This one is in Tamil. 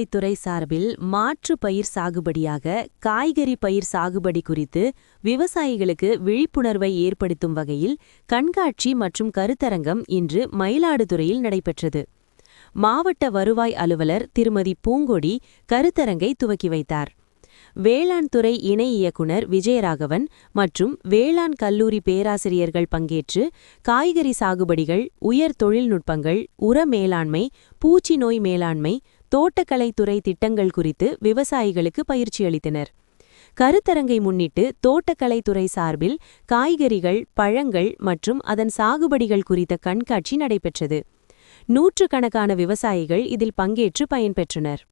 தோட்டக்கலைத்துறை சார்பில் மாற்று பயிர் சாகுபடியாக காய்கறி பயிர் சாகுபடி குறித்து விவசாயிகளுக்கு விழிப்புணர்வை ஏற்படுத்தும் வகையில் கண்காட்சி மற்றும் கருத்தரங்கம் இன்று மயிலாடுதுறையில் நடைபெற்றது. மாவட்ட வருவாய் அலுவலர் திருமதி பூங்கொடி கருத்தரங்கை துவக்கி வைத்தார். வேளாண் துறை இணை இயக்குனர் விஜயராகவன் மற்றும் வேளாண் கல்லூரி பேராசிரியர்கள் பங்கேற்று காய்கறி சாகுபடிகள், உயர் தொழில்நுட்பங்கள், உர மேலாண்மை, பூச்சி நோய் மேலாண்மை, தோட்டக்கலைத்துறை திட்டங்கள் குறித்து விவசாயிகளுக்கு பயிற்சி அளித்தனர். கருத்தரங்கை முன்னிட்டு தோட்டக்கலைத்துறை சார்பில் காய்கறிகள், பழங்கள் மற்றும் அதன் சாகுபடிகள் குறித்த கண்காட்சி நடைபெற்றது. நூற்றுக்கணக்கான விவசாயிகள் இதில் பங்கேற்று பயன்பெற்றனர்.